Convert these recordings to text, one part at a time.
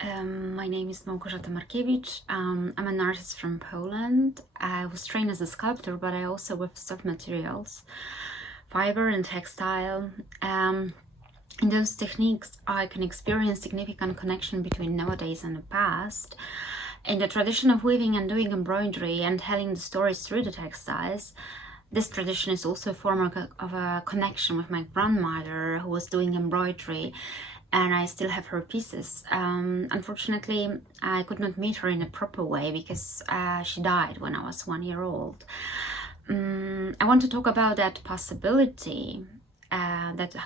My name is Małgorzata Markiewicz. I'm an artist from Poland. I was trained as a sculptor, but I also work with soft materials, fiber and textile. In those techniques, I can experience significant connection between nowadays and the past. In the tradition of weaving and doing embroidery and telling the stories through the textiles, this tradition is also a form of a connection with my grandmother, who was doing embroidery, and I still have her pieces. Unfortunately, I could not meet her in a proper way because she died when I was 1 year old. I want to talk about that possibility that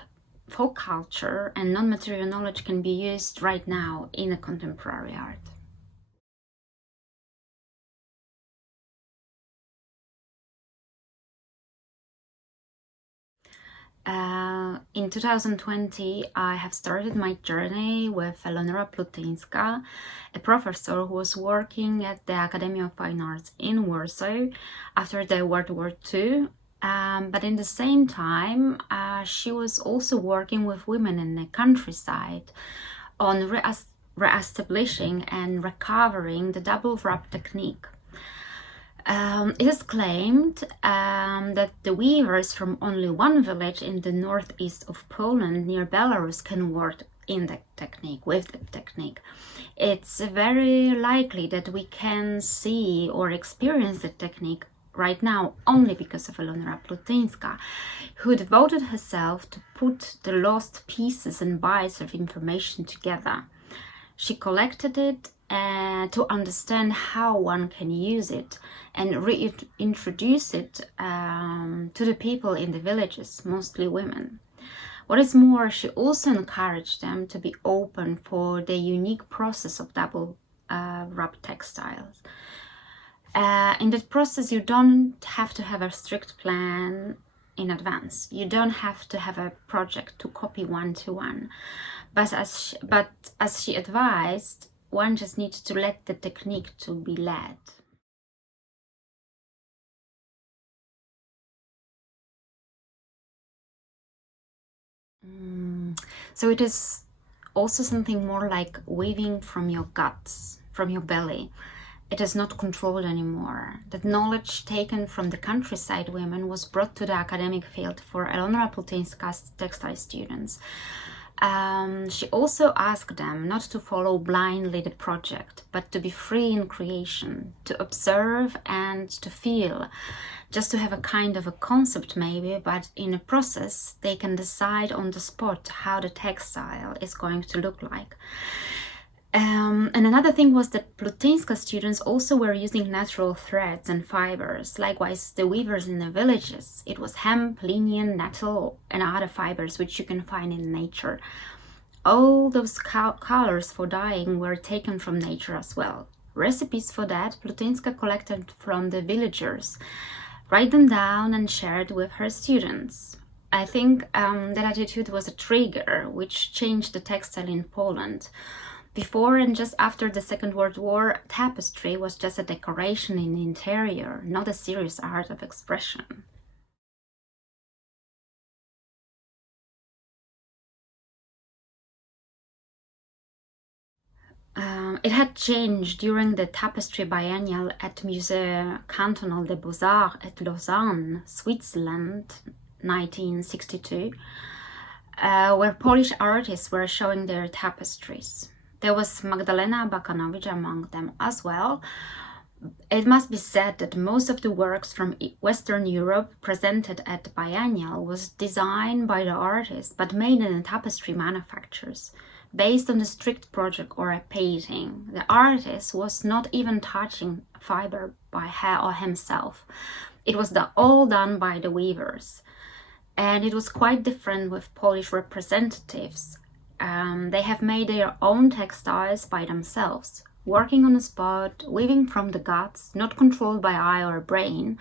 folk culture and non-material knowledge can be used right now in a contemporary art. In 2020, I have started my journey with Elonora Plutyńska, a professor who was working at the Academy of Fine Arts in Warsaw after the World War II. But in the same time, she was also working with women in the countryside on re-establishing and recovering the double wrap technique. It is claimed that the weavers from only one village in the northeast of Poland near Belarus can work in the technique, with the technique. It's very likely that we can see or experience the technique right now only because of Elonora Plutyńska, who devoted herself to put the lost pieces and bytes of information together. She collected it to understand how one can use it and reintroduce it to the people in the villages, mostly women. What is more, she also encouraged them to be open for the unique process of double wrap textiles. In that process, you don't have to have a strict plan in advance. You don't have to have a project to copy one-to-one. But as she advised, one just needs to let the technique to be led. So it is also something more like weaving from your guts, from your belly. It is not controlled anymore. That knowledge taken from the countryside women was brought to the academic field for Elonora Plutyńska's textile students. She also asked them not to follow blindly the project, but to be free in creation, to observe and to feel, just to have a kind of a concept maybe, but in a process they can decide on the spot how the textile is going to look like. And another thing was that Plutyńska students also were using natural threads and fibers. Likewise, the weavers in the villages, it was hemp, linen, nettle, and other fibers which you can find in nature. All those colors for dyeing were taken from nature as well. Recipes for that Plutyńska collected from the villagers, write them down and shared with her students. I think that attitude was a trigger which changed the textile in Poland. Before and just after the Second World War, tapestry was just a decoration in the interior, not a serious art of expression. It had changed during the Tapestry Biennial at Musée Cantonal des Beaux-Arts at Lausanne, Switzerland, 1962, where Polish artists were showing their tapestries. There was Magdalena Abakanowicz among them as well. It must be said that most of the works from Western Europe presented at the Biennial was designed by the artists but made in the tapestry manufacturers, based on a strict project or a painting. The artist was not even touching fiber by her or himself. It was all done by the weavers. And it was quite different with Polish representatives. They have made their own textiles by themselves, working on the spot, weaving from the guts, not controlled by eye or brain.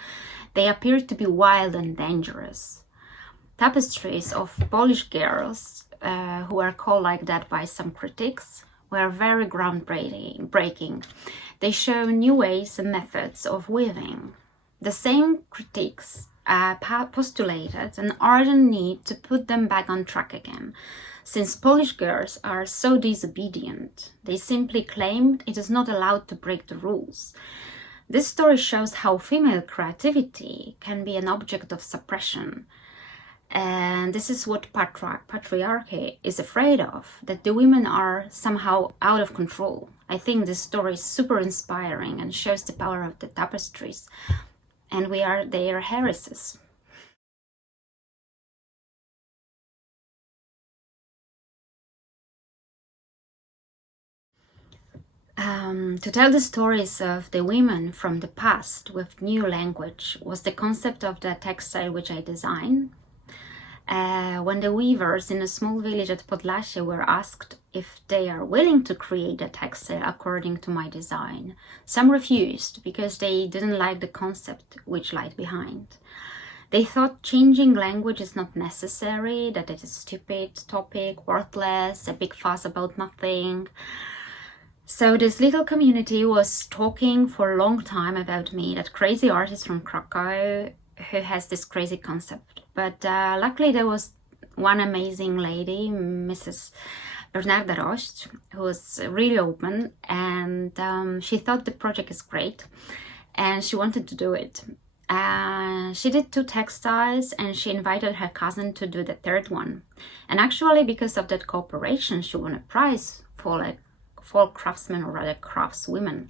They appeared to be wild and dangerous. Tapestries of Polish girls, who are called like that by some critics, were very groundbreaking. They show new ways and methods of weaving. The same critics postulated an ardent need to put them back on track again, since Polish girls are so disobedient. They simply claimed it is not allowed to break the rules. This story shows how female creativity can be an object of suppression. And this is what patriarchy is afraid of, that the women are somehow out of control. I think this story is super inspiring and shows the power of the tapestries, and we are their heiresses. To tell the stories of the women from the past with new language was the concept of the textile which I designed. When the weavers in a small village at Podlasie were asked if they are willing to create a textile according to my design, some refused because they didn't like the concept which lied behind. They thought changing language is not necessary, that it is a stupid topic, worthless, a big fuss about nothing. So this little community was talking for a long time about me, that crazy artist from Krakow who has this crazy concept. But luckily there was one amazing lady, Mrs. Bernarda Rost, who was really open, and she thought the project is great and she wanted to do it. She did 2 textiles and she invited her cousin to do the 3rd one. And actually, because of that cooperation, she won a prize for craftsmen, or rather craftswomen.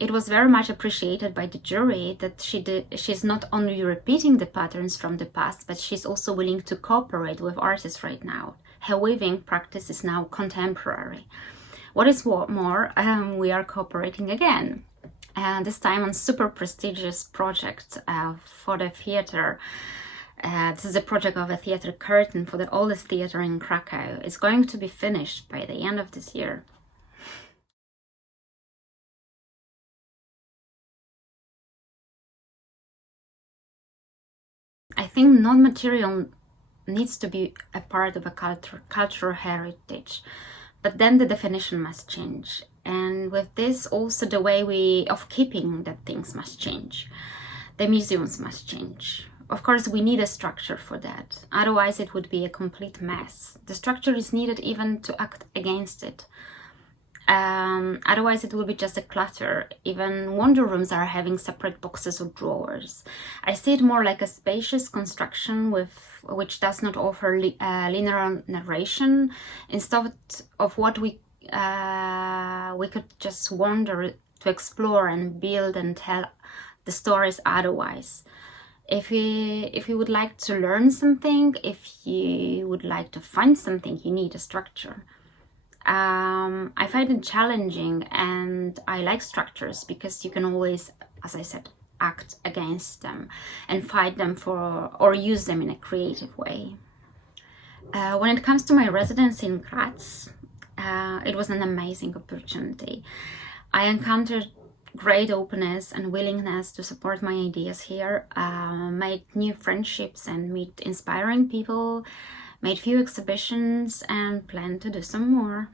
It was very much appreciated by the jury that she's not only repeating the patterns from the past, but she's also willing to cooperate with artists right now. Her weaving practice is now contemporary. What is more, we are cooperating again, this time on super prestigious project for the theater. This is a project of a theater curtain for the oldest theater in Krakow. It's going to be finished by the end of this year. I think non-material needs to be a part of a cultural heritage, but then the definition must change. And with this, also the way of keeping that things must change. The museums must change. Of course, we need a structure for that. Otherwise, it would be a complete mess. The structure is needed even to act against it. Otherwise, it will be just a clutter. Even wonder rooms are having separate boxes or drawers. I see it more like a spacious construction which does not offer linear narration. Instead of what we could just wander to explore and build and tell the stories otherwise. If you would like to learn something, if you would like to find something, you need a structure. I find it challenging, and I like structures because you can always, as I said, act against them and fight them or use them in a creative way. When it comes to my residency in Graz, it was an amazing opportunity. I encountered great openness and willingness to support my ideas here, made new friendships and meet inspiring people, made few exhibitions, and plan to do some more.